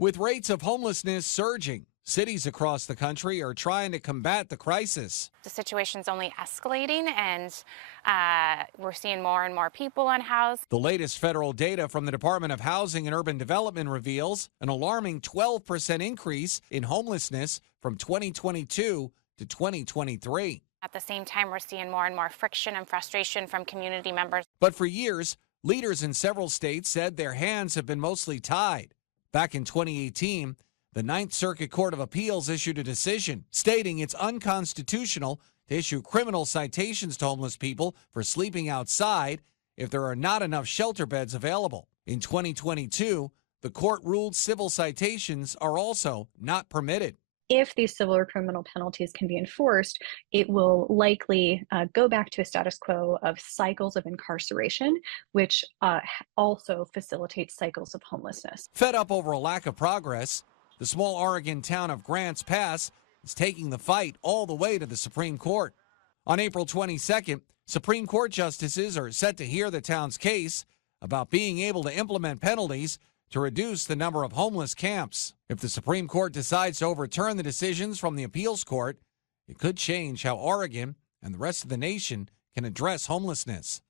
With rates of homelessness surging, cities across the country are trying to combat the crisis. The situation's only escalating, and we're seeing more and more people unhoused. The latest federal data from the Department of Housing and Urban Development reveals an alarming 12% increase in homelessness from 2022 to 2023. At the same time, we're seeing more and more friction and frustration from community members. But for years, leaders in several states said their hands have been mostly tied. Back in 2018, the Ninth Circuit Court of Appeals issued a decision stating it's unconstitutional to issue criminal citations to homeless people for sleeping outside if there are not enough shelter beds available. In 2022, the court ruled civil citations are also not permitted. If these civil or criminal penalties can be enforced, it will likely go back to a status quo of cycles of incarceration, which also facilitates cycles of homelessness. Fed up over a lack of progress, the small Oregon town of Grants Pass is taking the fight all the way to the Supreme Court. On April 22nd, Supreme Court justices are set to hear the town's case about being able to implement penalties to reduce the number of homeless camps. If the Supreme Court decides to overturn the decisions from the appeals court, it could change how Oregon and the rest of the nation can address homelessness.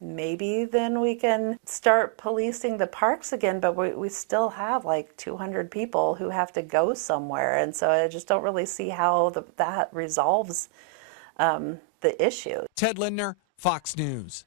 Maybe then we can start policing the parks again, but we still have like 200 people who have to go somewhere. And so I just don't really see how that resolves the issue. Ted Lindner, Fox News.